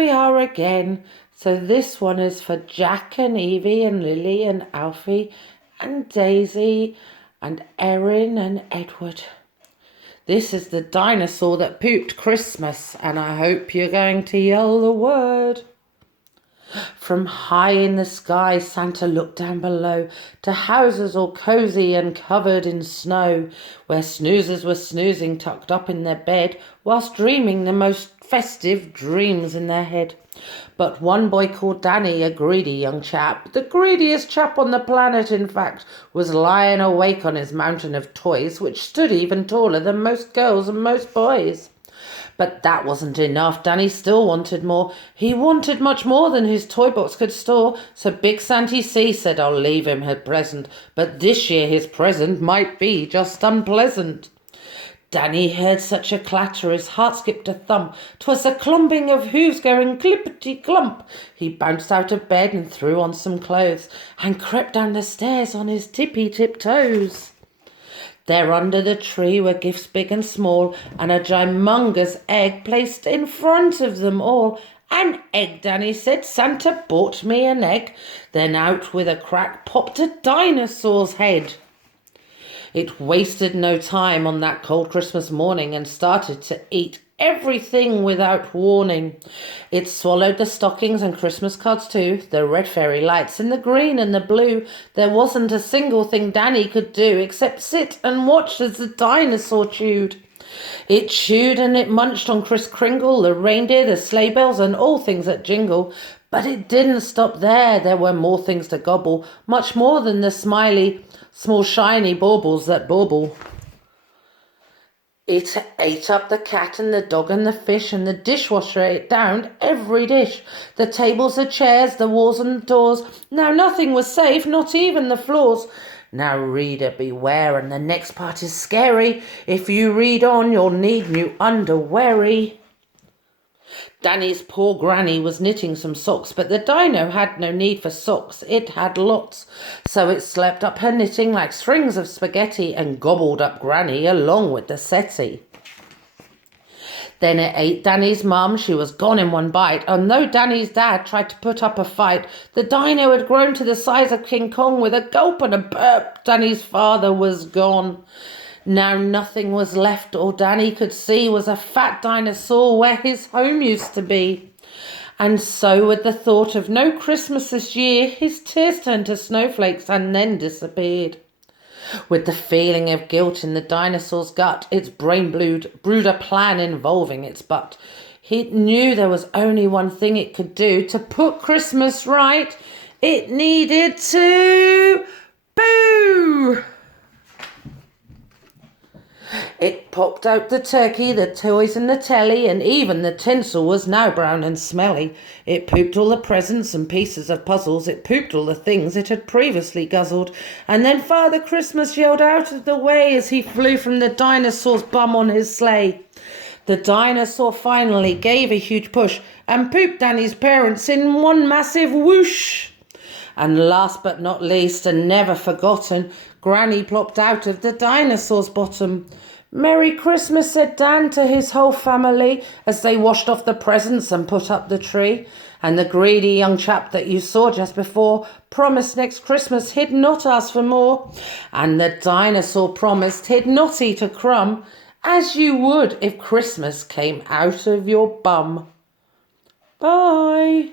we are again. So this one is for Jack and Evie and Lily and Alfie and Daisy and Erin and Edward. This is the dinosaur that pooped Christmas, and I hope you're going to yell the word. From high in the sky, Santa looked down below to houses all cosy and covered in snow, where snoozers were snoozing tucked up in their bed, whilst dreaming the most festive dreams in their head. But one boy called Danny, a greedy young chap, the greediest chap on the planet, in fact, was lying awake on his mountain of toys, which stood even taller than most girls and most boys. But that wasn't enough. Danny still wanted more. He wanted much more than his toy box could store. So Big Santy C said, I'll leave him her present, but this year his present might be just unpleasant. Danny heard such a clatter, his heart skipped a thump. 'Twas the clumping of hooves going clippity-clump. He bounced out of bed and threw on some clothes and crept down the stairs on his tippy-tip-toes. There under the tree were gifts big and small, and a gymongous egg placed in front of them all. An egg, Danny said. Santa bought me an egg. Then out with a crack popped a dinosaur's head. It wasted no time on that cold Christmas morning and started to eat everything without warning. It swallowed the stockings and Christmas cards too, the red fairy lights and the green and the blue. There wasn't a single thing Danny could do except sit and watch as the dinosaur chewed. It chewed and it munched on Kris Kringle, the reindeer, the sleigh bells and all things that jingle. But it didn't stop there. There were more things to gobble, much more than the smiley, small shiny baubles that bauble. It ate up the cat and the dog and the fish, and the dishwasher ate down every dish. The tables, the chairs, the walls and the doors. Now nothing was safe, not even the floors. Now reader beware, and the next part is scary. If you read on, you'll need new underweary. Danny's poor granny was knitting some socks, but the dino had no need for socks, it had lots. So it slept up her knitting like strings of spaghetti and gobbled up Granny along with the settee. Then it ate Danny's mum, she was gone in one bite, and though Danny's dad tried to put up a fight, the dino had grown to the size of King Kong. With a gulp and a burp, Danny's father was gone. Now nothing was left. All Danny could see was a fat dinosaur where his home used to be. And so with the thought of no Christmas this year, his tears turned to snowflakes and then disappeared. With the feeling of guilt in the dinosaur's gut, its brain brewed a plan involving its butt. It knew there was only one thing it could do to put Christmas right. It needed to boo! It popped out the turkey, the toys and the telly, and even the tinsel was now brown and smelly. It pooped all the presents and pieces of puzzles. It pooped all the things it had previously guzzled. And then Father Christmas yelled out of the way as he flew from the dinosaur's bum on his sleigh. The dinosaur finally gave a huge push and pooped Danny's parents in one massive whoosh. And last but not least, and never forgotten, Granny plopped out of the dinosaur's bottom. Merry Christmas, said Dan to his whole family as they washed off the presents and put up the tree. And the greedy young chap that you saw just before promised next Christmas he'd not ask for more. And the dinosaur promised he'd not eat a crumb, as you would if Christmas came out of your bum. Bye.